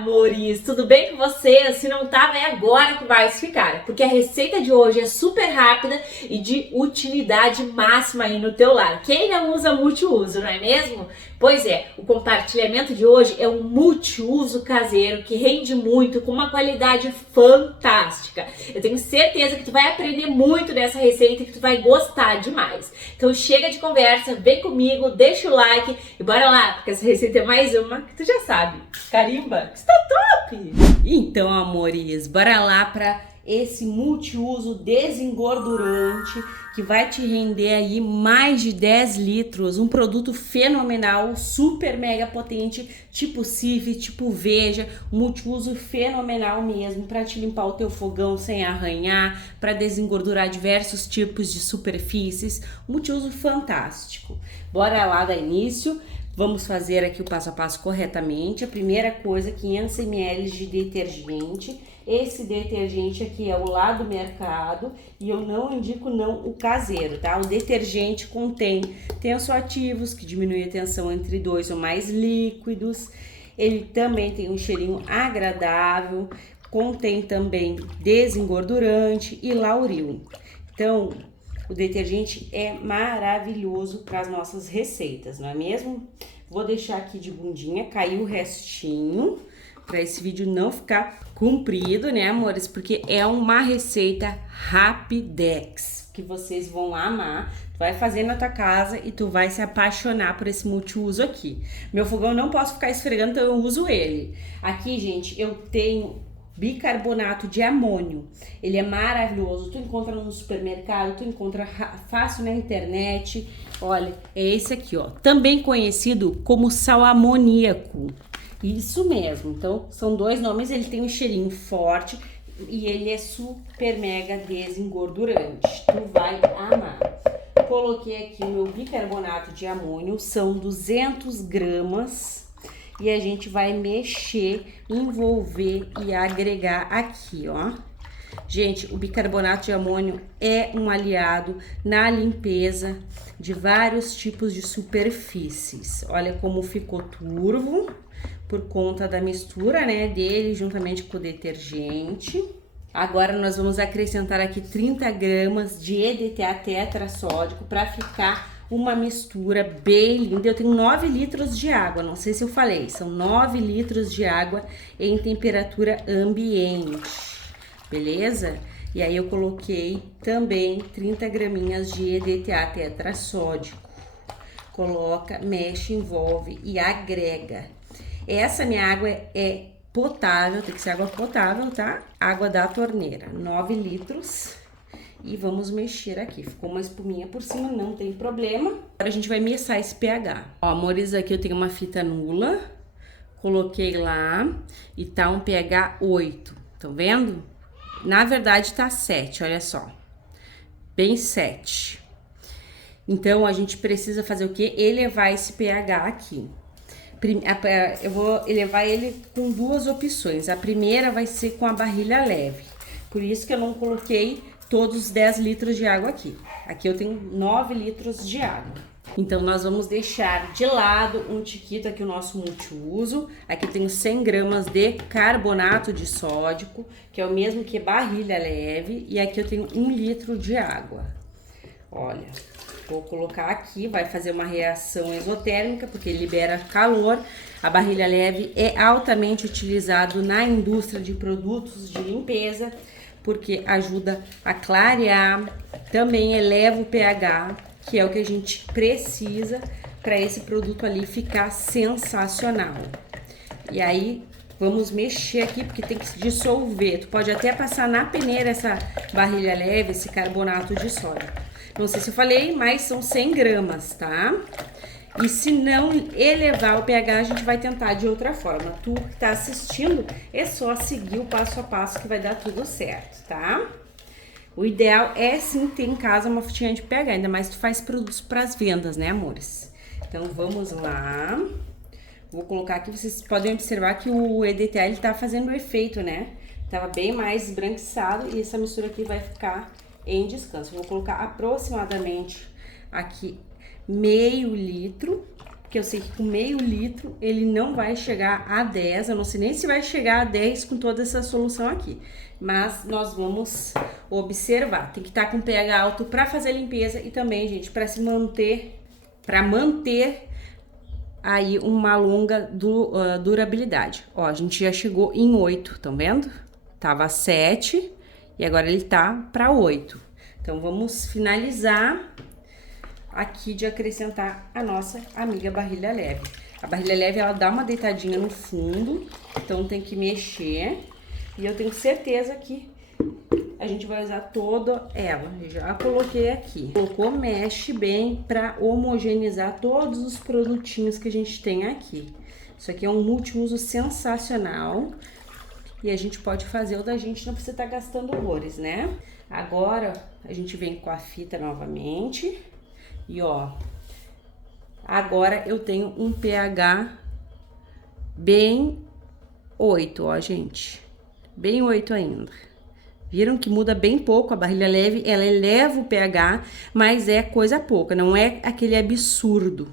amores! Tudo bem com vocês? Se não tá, é agora que vai ficar, porque a receita de hoje é super rápida e de utilidade máxima aí no teu lar. Quem não usa multiuso, não é mesmo? Pois é, o compartilhamento de hoje é um multiuso caseiro que rende muito, com uma qualidade fantástica. Eu tenho certeza que tu vai aprender muito dessa receita e que tu vai gostar demais. Então chega de conversa, vem comigo, deixa o like e bora lá, porque essa receita é mais uma que tu já sabe. Carimba, que está top! Então, amores, bora lá para esse multiuso desengordurante que vai te render aí mais de 10 litros, um produto fenomenal, super mega potente, tipo Cive, tipo Veja, um multiuso fenomenal mesmo para te limpar o teu fogão sem arranhar, para desengordurar diversos tipos de superfícies, um multiuso fantástico. Bora lá dar início. Vamos fazer aqui o passo a passo corretamente. A primeira coisa, 500 ml de detergente. Esse detergente aqui é o lá do mercado e eu não indico não o caseiro, tá? O detergente contém tensoativos que diminuem a tensão entre 2 ou mais líquidos. Ele também tem um cheirinho agradável, contém também desengordurante e lauril. Então, o detergente é maravilhoso para as nossas receitas, não é mesmo? Vou deixar aqui de bundinha, caiu o restinho, para esse vídeo não ficar comprido, né, amores? Porque é uma receita rapidex, que vocês vão amar. Tu vai fazer na tua casa e tu vai se apaixonar por esse multiuso aqui. Meu fogão não posso ficar esfregando, então eu uso ele. Aqui, gente, eu tenho bicarbonato de amônio. Ele é maravilhoso, tu encontra no supermercado, tu encontra fácil na internet. Olha, é esse aqui, ó, também conhecido como sal amoníaco. Isso mesmo, então são dois nomes, ele tem um cheirinho forte e ele é super mega desengordurante, tu vai amar. Coloquei aqui o meu bicarbonato de amônio, são 200 gramas. E a gente vai mexer, envolver e agregar aqui, ó. Gente, o bicarbonato de amônio é um aliado na limpeza de vários tipos de superfícies. Olha como ficou turvo por conta da mistura, né, dele juntamente com o detergente. Agora nós vamos acrescentar aqui 30 gramas de EDTA tetrassódico para ficar uma mistura bem linda. Eu tenho 9 litros de água, não sei se eu falei, são 9 litros de água em temperatura ambiente, beleza? E aí eu coloquei também 30 graminhas de EDTA tetrassódico. Coloca, mexe, envolve e agrega. Essa minha água é potável, tem que ser água potável, tá? Água da torneira, 9 litros. E vamos mexer aqui, ficou uma espuminha por cima, não tem problema. Agora a gente vai mexer esse pH. Ó, amores, aqui eu tenho uma fita nula, coloquei lá e tá um pH 8, estão vendo? Na verdade tá 7, olha só, bem 7. Então a gente precisa fazer o quê? Elevar esse pH aqui. Eu vou elevar ele com duas opções. A primeira vai ser com a barrilha leve, por isso que eu não coloquei todos os 10 litros de água aqui. Aqui eu tenho 9 litros de água. Então, nós vamos deixar de lado um tiquito aqui, o nosso multiuso. Aqui eu tenho 100 gramas de carbonato de sódico, que é o mesmo que barrilha leve. E aqui eu tenho 1 litro de água. Olha, vou colocar aqui, vai fazer uma reação exotérmica, porque libera calor. A barrilha leve é altamente utilizado na indústria de produtos de limpeza, porque ajuda a clarear, também eleva o pH, que é o que a gente precisa para esse produto ali ficar sensacional. E aí, vamos mexer aqui, porque tem que se dissolver. Tu pode até passar na peneira essa barrilha leve, esse carbonato de sódio. Não sei se eu falei, mas são 100 gramas, tá? E se não elevar o pH, a gente vai tentar de outra forma. Tu que tá assistindo, é só seguir o passo a passo que vai dar tudo certo, tá? O ideal é sim ter em casa uma fitinha de pH, ainda mais se tu faz produtos para as vendas, né, amores? Então vamos lá. Vou colocar aqui, vocês podem observar que o EDTA ele tá fazendo efeito, né? Tava bem mais esbranquiçado e essa mistura aqui vai ficar em descanso. Vou colocar aproximadamente aqui meio litro, porque eu sei que com meio litro ele não vai chegar a 10, eu não sei nem se vai chegar a 10 com toda essa solução aqui. Mas nós vamos observar, tem que estar com pH alto para fazer a limpeza e também, gente, para manter aí uma longa durabilidade. Ó, a gente já chegou em 8, estão vendo? Tava 7 e agora ele tá para 8. Então vamos finalizar aqui de acrescentar a nossa amiga barrilha leve. A barrilha leve, ela dá uma deitadinha no fundo, então tem que mexer. E eu tenho certeza que a gente vai usar toda ela. Já coloquei aqui. Colocou, mexe bem para homogeneizar todos os produtinhos que a gente tem aqui. Isso aqui é um multiuso sensacional. E a gente pode fazer o da gente, não precisa estar gastando horrores, né? Agora, a gente vem com a fita novamente. E ó, agora eu tenho um pH bem 8, ó, gente. Bem 8 ainda. Viram que muda bem pouco? A barrilha leve, ela eleva o pH, mas é coisa pouca, não é aquele absurdo.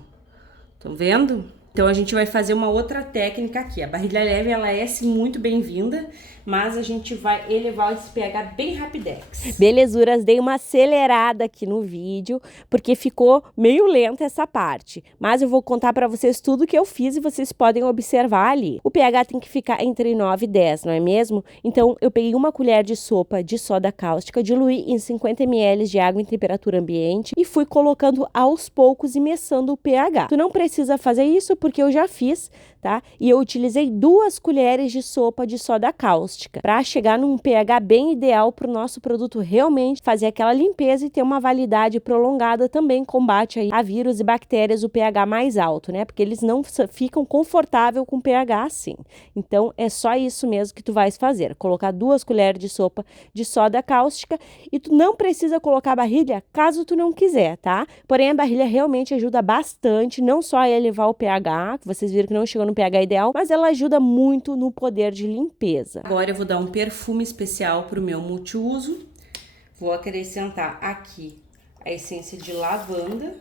Estão vendo? Então, a gente vai fazer uma outra técnica aqui. A barrilha leve, ela é sim muito bem-vinda, mas a gente vai elevar esse pH bem rapidex. Belezuras, dei uma acelerada aqui no vídeo, porque ficou meio lenta essa parte. Mas eu vou contar para vocês tudo que eu fiz e vocês podem observar ali. O pH tem que ficar entre 9 e 10, não é mesmo? Então, eu peguei uma colher de sopa de soda cáustica, diluí em 50 ml de água em temperatura ambiente e fui colocando aos poucos e meçando o pH. Tu não precisa fazer isso porque eu já fiz, tá? E eu utilizei 2 colheres de sopa de soda cáustica para chegar num pH bem ideal para o nosso produto realmente fazer aquela limpeza e ter uma validade prolongada. Também combate aí a vírus e bactérias o pH mais alto, né? Porque eles não ficam confortáveis com pH assim. Então é só isso mesmo que tu vais fazer, colocar 2 colheres de sopa de soda cáustica e tu não precisa colocar a barrilha caso tu não quiser, tá? Porém a barrilha realmente ajuda bastante, não só a elevar o pH, que vocês viram que não chegou no pH ideal, mas ela ajuda muito no poder de limpeza. Agora eu vou dar um perfume especial para o meu multiuso. Vou acrescentar aqui a essência de lavanda.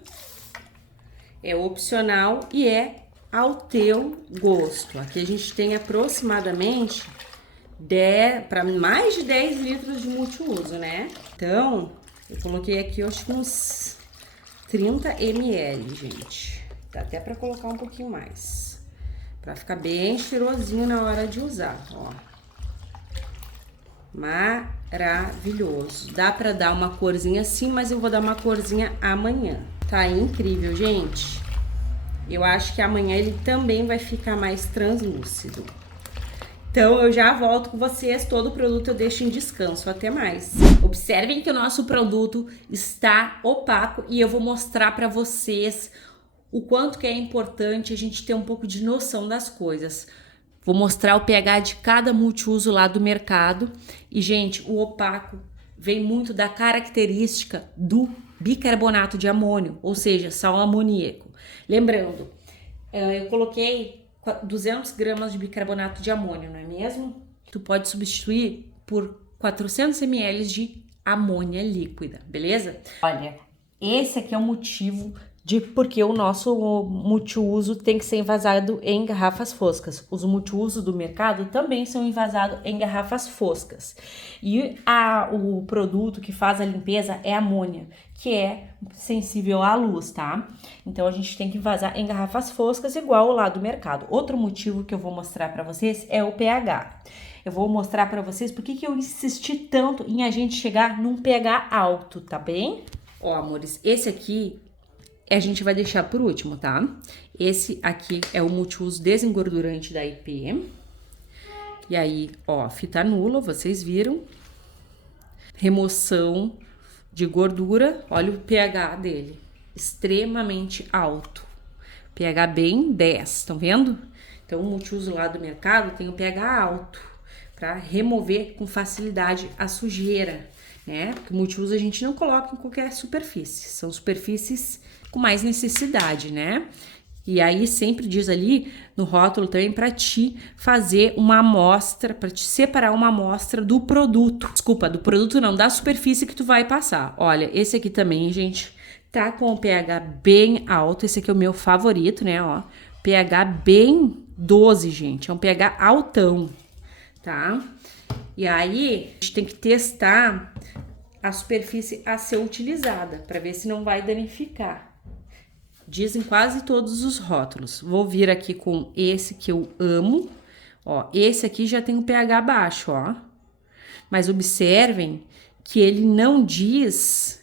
É opcional e é ao teu gosto. Aqui a gente tem aproximadamente para mais de 10 litros de multiuso, né? Então, eu coloquei aqui, eu acho que uns 30 ml, gente. Dá até para colocar um pouquinho mais, para ficar bem cheirosinho na hora de usar, ó. Maravilhoso. Dá para dar uma corzinha assim, mas eu vou dar uma corzinha amanhã. Tá incrível, gente. Eu acho que amanhã ele também vai ficar mais translúcido. Então, eu já volto com vocês. Todo o produto eu deixo em descanso. Até mais. Observem que o nosso produto está opaco e eu vou mostrar para vocês o quanto que é importante a gente ter um pouco de noção das coisas. Vou mostrar o pH de cada multiuso lá do mercado. E, gente, o opaco vem muito da característica do bicarbonato de amônio, ou seja, sal amoníaco. Lembrando, eu coloquei 200 gramas de bicarbonato de amônio, não é mesmo? Tu pode substituir por 400 ml de amônia líquida, beleza? Olha, esse aqui é o motivo de porque o nosso multiuso tem que ser envasado em garrafas foscas. Os multiusos do mercado também são envasados em garrafas foscas. E o produto que faz a limpeza é amônia, que é sensível à luz, tá? Então a gente tem que envasar em garrafas foscas igual lá do mercado. Outro motivo que eu vou mostrar para vocês é o pH. Eu vou mostrar para vocês por que eu insisti tanto em a gente chegar num pH alto, tá bem? Ó, amores, esse aqui a gente vai deixar por último, tá? Esse aqui é o multiuso desengordurante da IP. E aí, ó, fita nula, vocês viram. Remoção de gordura, olha o pH dele, extremamente alto. pH bem 10, estão vendo? Então, o multiuso lá do mercado tem o pH alto, para remover com facilidade a sujeira, né? Porque o multiuso a gente não coloca em qualquer superfície, são superfícies com mais necessidade, né? E aí sempre diz ali no rótulo também para te fazer uma amostra, para te separar uma amostra do produto. Desculpa, do produto não, da superfície que tu vai passar. Olha, esse aqui também, gente, tá com o pH bem alto. Esse aqui é o meu favorito, né, ó. pH bem 12, gente. É um pH altão, tá? E aí, a gente tem que testar a superfície a ser utilizada, para ver se não vai danificar. Dizem quase todos os rótulos. Vou vir aqui com esse que eu amo. Ó, esse aqui já tem um pH baixo, ó. Mas observem que ele não diz...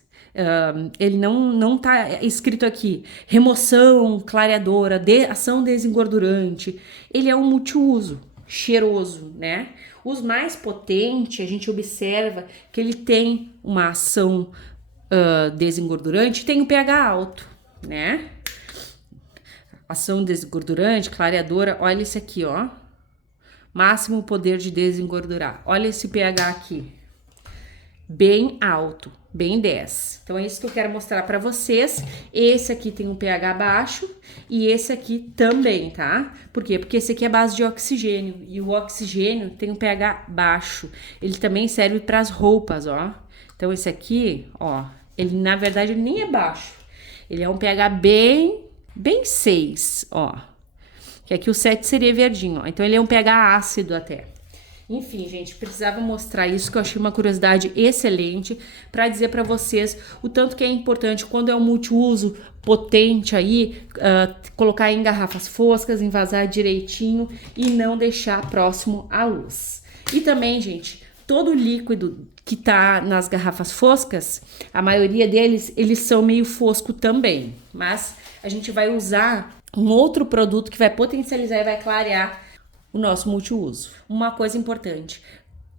ele não tá escrito aqui remoção clareadora, ação desengordurante. Ele é um multiuso, cheiroso, né? Os mais potentes, a gente observa que ele tem uma ação desengordurante, tem um pH alto, né? Ação desengordurante, clareadora, olha esse aqui, ó. Máximo poder de desengordurar. Olha esse pH aqui. Bem alto, bem 10. Então é isso que eu quero mostrar para vocês. Esse aqui tem um pH baixo e esse aqui também, tá? Por quê? Porque esse aqui é base de oxigênio e o oxigênio tem um pH baixo. Ele também serve para as roupas, ó. Então esse aqui, ó, ele na verdade nem é baixo. Ele é um pH bem 6, ó. Que aqui o 7 seria verdinho, ó. Então ele é um pH ácido até. Enfim, gente, precisava mostrar isso, que eu achei uma curiosidade excelente para dizer para vocês o tanto que é importante quando é um multiuso potente aí, colocar em garrafas foscas, envasar direitinho e não deixar próximo à luz. E também, gente, todo o líquido que tá nas garrafas foscas, a maioria deles, eles são meio fosco também, mas a gente vai usar um outro produto que vai potencializar e vai clarear o nosso multiuso. Uma coisa importante,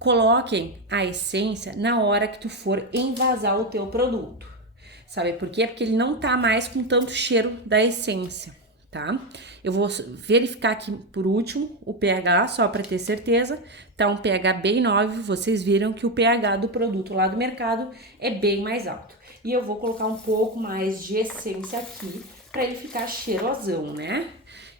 coloquem a essência na hora que tu for envasar o teu produto. Sabe por quê? Porque ele não tá mais com tanto cheiro da essência, tá? Eu vou verificar aqui por último o pH, só para ter certeza. Tá um pH bem 9, vocês viram que o pH do produto lá do mercado é bem mais alto. E eu vou colocar um pouco mais de essência aqui para ele ficar cheirosão, né?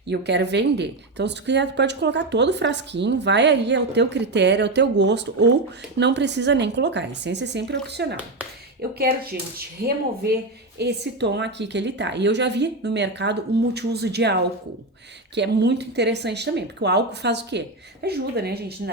E eu quero vender. Então, se tu quiser, tu pode colocar todo o frasquinho, vai aí, é o teu critério, é o teu gosto, ou não precisa nem colocar. A essência é sempre opcional. Eu quero, gente, remover esse tom aqui que ele tá. E eu já vi no mercado um multiuso de álcool, que é muito interessante também, porque o álcool faz o quê? Ajuda, né, gente,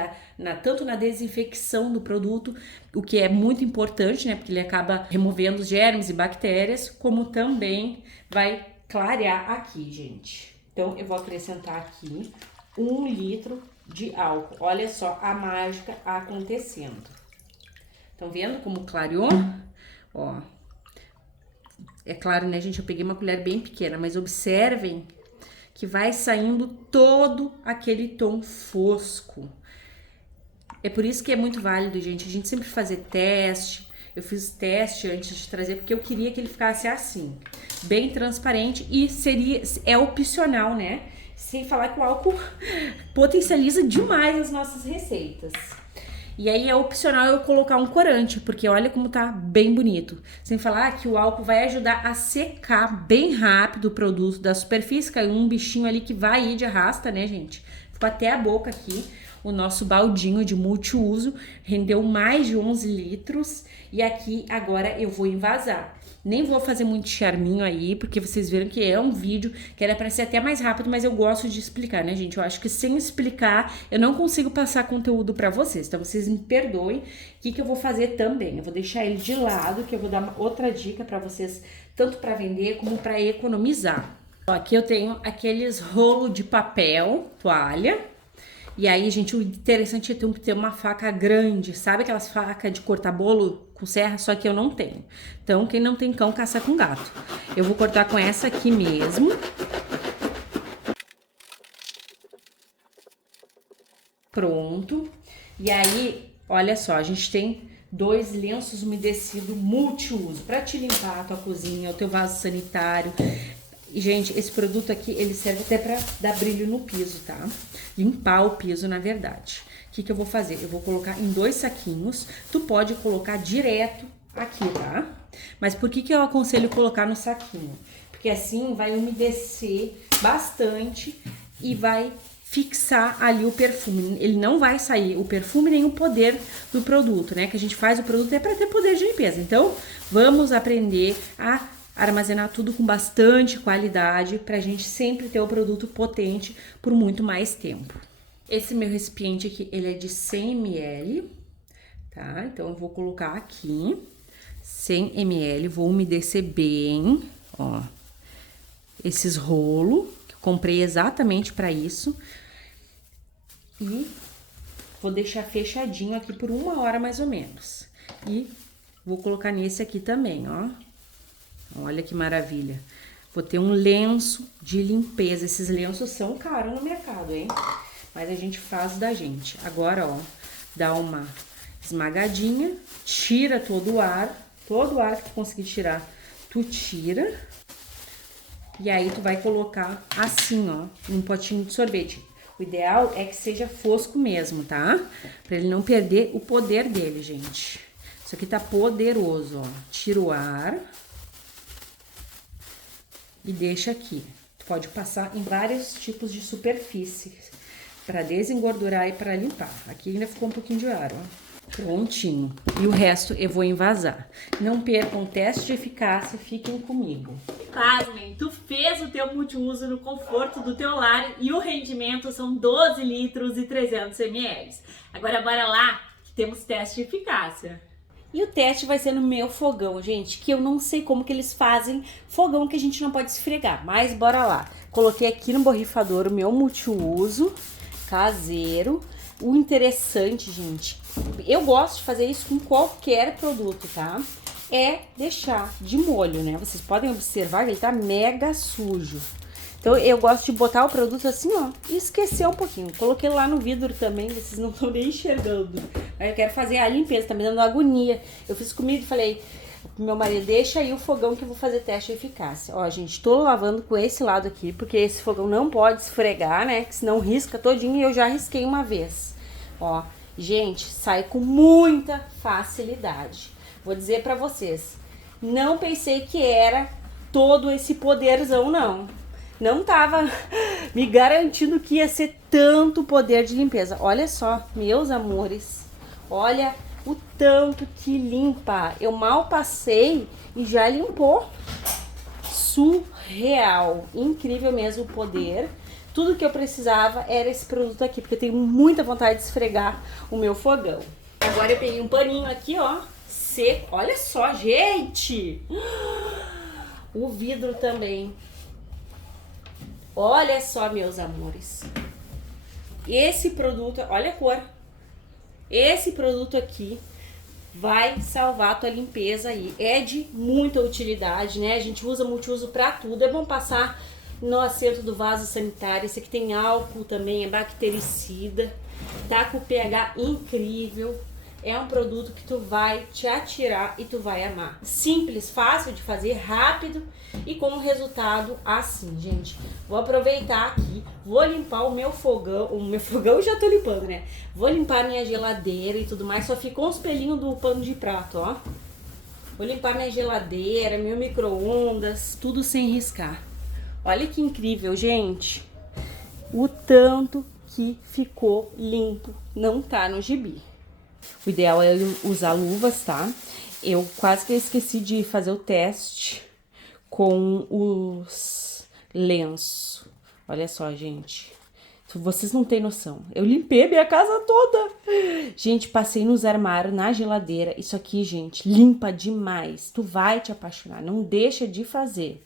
tanto na desinfecção do produto, o que é muito importante, né, porque ele acaba removendo os germes e bactérias, como também vai clarear aqui, gente. Então, eu vou acrescentar aqui 1 litro de álcool. Olha só a mágica acontecendo. Estão vendo como clareou? Ó. É claro, né, gente? Eu peguei uma colher bem pequena, mas observem que vai saindo todo aquele tom fosco. É por isso que é muito válido, gente. A gente sempre fazer teste. Eu fiz teste antes de trazer, porque eu queria que ele ficasse assim, bem transparente, e é opcional, né? Sem falar que o álcool potencializa demais as nossas receitas. E aí é opcional eu colocar um corante, porque olha como tá bem bonito. Sem falar que o álcool vai ajudar a secar bem rápido o produto da superfície, caiu um bichinho ali que vai ir de arrasta, né, gente? Ficou até a boca aqui. O nosso baldinho de multiuso rendeu mais de 11 litros e aqui agora eu vou envasar. Nem vou fazer muito charminho aí, porque vocês viram que é um vídeo que era para ser até mais rápido, mas eu gosto de explicar, né, gente? Eu acho que sem explicar eu não consigo passar conteúdo para vocês, então vocês me perdoem. O que eu vou fazer também? Eu vou deixar ele de lado, que eu vou dar uma outra dica para vocês, tanto para vender como para economizar. Ó, aqui eu tenho aqueles rolos de papel, toalha. E aí, gente, o interessante é ter uma faca grande, sabe aquelas facas de cortar bolo com serra? Só que eu não tenho. Então, quem não tem cão, caça com gato. Eu vou cortar com essa aqui mesmo. Pronto. E aí, olha só, a gente tem 2 lenços umedecidos multiuso para te limpar a tua cozinha, o teu vaso sanitário. E, gente, esse produto aqui, ele serve até pra dar brilho no piso, tá? Limpar o piso, na verdade. O que eu vou fazer? Eu vou colocar em 2 saquinhos. Tu pode colocar direto aqui, tá? Mas por que eu aconselho colocar no saquinho? Porque assim vai umedecer bastante e vai fixar ali o perfume. Ele não vai sair o perfume nem o poder do produto, né? Que a gente faz o produto é para ter poder de limpeza. Então, vamos aprender a armazenar tudo com bastante qualidade pra gente sempre ter o produto potente por muito mais tempo. Esse meu recipiente aqui, ele é de 100 ml, tá? Então eu vou colocar aqui 100 ml, vou umedecer bem, ó, esses rolos, que eu comprei exatamente para isso. E vou deixar fechadinho aqui por 1 hora mais ou menos. E vou colocar nesse aqui também, ó. Olha que maravilha. Vou ter um lenço de limpeza. Esses lenços são caros no mercado, hein? Mas a gente faz da gente. Agora, ó, dá uma esmagadinha, tira todo o ar que tu conseguir tirar, tu tira. E aí tu vai colocar assim, ó, num potinho de sorvete. O ideal é que seja fosco mesmo, tá? Pra ele não perder o poder dele, gente. Isso aqui tá poderoso, ó. Tira o ar e deixa aqui. Tu pode passar em vários tipos de superfície para desengordurar e para limpar. Aqui ainda ficou um pouquinho de ar, ó. Prontinho. E o resto eu vou envasar. Não percam o teste de eficácia, fiquem comigo. Pasmem, tu fez o teu multiuso no conforto do teu lar e o rendimento são 12 litros e 300 ml. Agora bora lá, que temos teste de eficácia. E o teste vai ser no meu fogão, gente, que eu não sei como que eles fazem fogão que a gente não pode esfregar, mas bora lá. Coloquei aqui no borrifador o meu multiuso caseiro. O interessante, gente, eu gosto de fazer isso com qualquer produto, tá? É deixar de molho, né? Vocês podem observar que ele tá mega sujo. Então eu gosto de botar o produto assim, ó, e esquecer um pouquinho. Coloquei lá no vidro também, vocês não estão nem enxergando. Aí eu quero fazer a limpeza, tá me dando agonia. Eu fiz comida e falei pro meu marido, deixa aí o fogão que eu vou fazer teste de eficácia. Ó, gente, tô lavando com esse lado aqui, porque esse fogão não pode esfregar, né? Que senão risca todinho e eu já risquei uma vez. Ó, gente, sai com muita facilidade. Vou dizer pra vocês, não pensei que era todo esse poderzão, não. Não tava me garantindo que ia ser tanto poder de limpeza. Olha só, meus amores, olha o tanto que limpa. Eu mal passei e já limpou. Surreal, incrível mesmo o poder. Tudo que eu precisava era esse produto aqui, porque eu tenho muita vontade de esfregar o meu fogão. Agora eu peguei um paninho aqui, ó, seco. Olha só, gente! O vidro também. Olha só, meus amores. Esse produto, olha a cor. Esse produto aqui vai salvar a tua limpeza aí. É de muita utilidade, né? A gente usa multiuso pra tudo. É bom passar no assento do vaso sanitário. Esse aqui tem álcool também, é bactericida. Tá com pH incrível. É um produto que tu vai te atirar e tu vai amar. Simples, fácil de fazer, rápido e com um resultado assim, gente. Vou aproveitar aqui, vou limpar o meu fogão. O meu fogão eu já tô limpando, né? Vou limpar minha geladeira e tudo mais. Só ficou uns pelinhos do pano de prato, ó. Vou limpar minha geladeira, meu micro-ondas, tudo sem riscar. Olha que incrível, gente. O tanto que ficou limpo não tá no gibi. O ideal é usar luvas, tá? Eu quase que esqueci de fazer o teste com os lenços. Olha só, gente. Vocês não têm noção. Eu limpei minha casa toda. Gente, passei nos armários, na geladeira. Isso aqui, gente, limpa demais. Tu vai te apaixonar. Não deixa de fazer.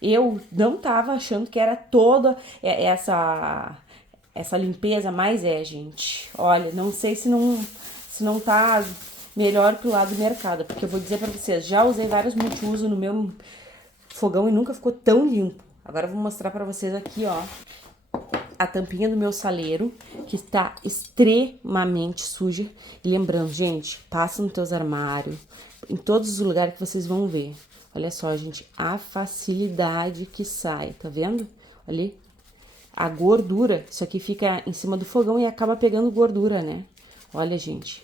Eu não tava achando que era toda essa limpeza, mas gente. Olha, não sei se não tá melhor que o lado do mercado, porque eu vou dizer pra vocês, já usei vários multiuso no meu fogão e nunca ficou tão limpo. Agora eu vou mostrar pra vocês aqui, ó, a tampinha do meu saleiro, que está extremamente suja. E lembrando, gente, passa nos teus armários, em todos os lugares que vocês vão ver. Olha só, gente, a facilidade que sai, tá vendo? Ali, a gordura, isso aqui fica em cima do fogão e acaba pegando gordura, né? Olha, gente,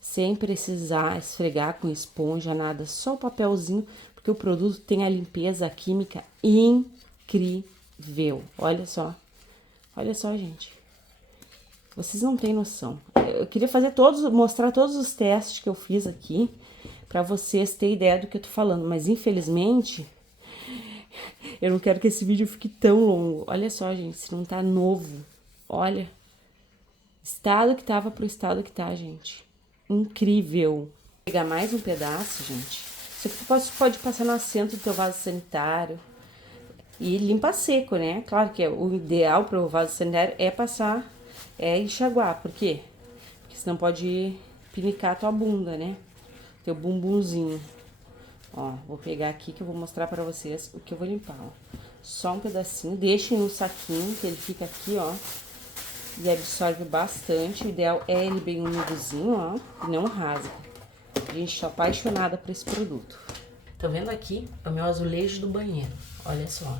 sem precisar esfregar com esponja, nada, só o papelzinho, porque o produto tem a limpeza química incrível. Olha só, gente. Vocês não têm noção. Eu queria mostrar todos os testes que eu fiz aqui, pra vocês terem ideia do que eu tô falando, mas infelizmente Eu não quero que esse vídeo fique tão longo. Olha só, gente, se não tá novo. Olha. Estado que tava pro estado que tá, gente. Incrível. Vou pegar mais um pedaço, gente. Isso aqui tu pode passar no assento do teu vaso sanitário. E limpa seco, né? Claro que o ideal para o vaso sanitário é passar, enxaguar. Por quê? Porque senão pode pinicar a tua bunda, né? Teu bumbumzinho. Ó, vou pegar aqui que eu vou mostrar pra vocês o que eu vou limpar, ó. Só um pedacinho. Deixem no saquinho, que ele fica aqui, ó. E absorve bastante. O ideal é ele bem unidozinho, ó. E não rasga. Gente, tô apaixonada por esse produto. Tá vendo aqui? É o meu azulejo do banheiro. Olha só.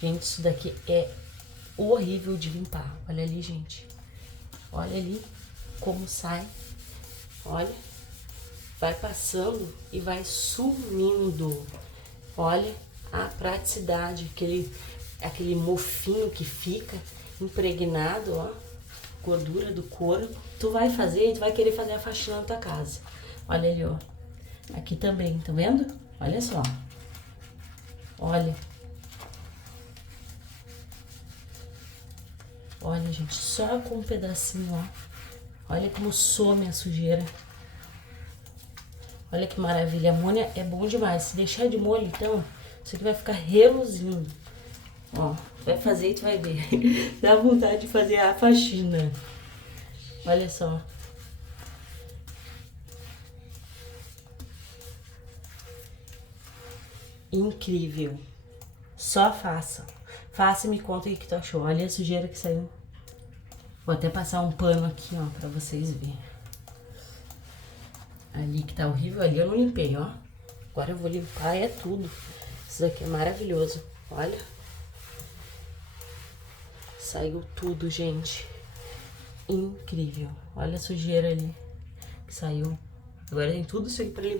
Gente, isso daqui é horrível de limpar. Olha ali, gente. Olha ali como sai. Olha. Vai passando e vai sumindo. Olha a praticidade, aquele mofinho que fica impregnado, ó. Gordura do couro. Tu vai fazer e tu vai querer fazer a faxina na tua casa. Olha ali, ó. Aqui também, tá vendo? Olha só. Olha. Olha, gente, só com um pedacinho, ó. Olha como some a sujeira. Olha que maravilha. A amônia é bom demais. Se deixar de molho, então, isso aqui vai ficar reluzindo. Ó, vai fazer e tu vai ver. Dá vontade de fazer a faxina. Olha só. Incrível. Só faça. Faça e me conta o que tu achou. Olha a sujeira que saiu. Vou até passar um pano aqui, ó, pra vocês verem. Ali que tá horrível, ali eu não limpei, ó. Agora eu vou limpar, é tudo. Isso daqui é maravilhoso. Olha. Saiu tudo, gente. Incrível. Olha a sujeira ali que saiu. Agora tem tudo isso aqui pra limpar.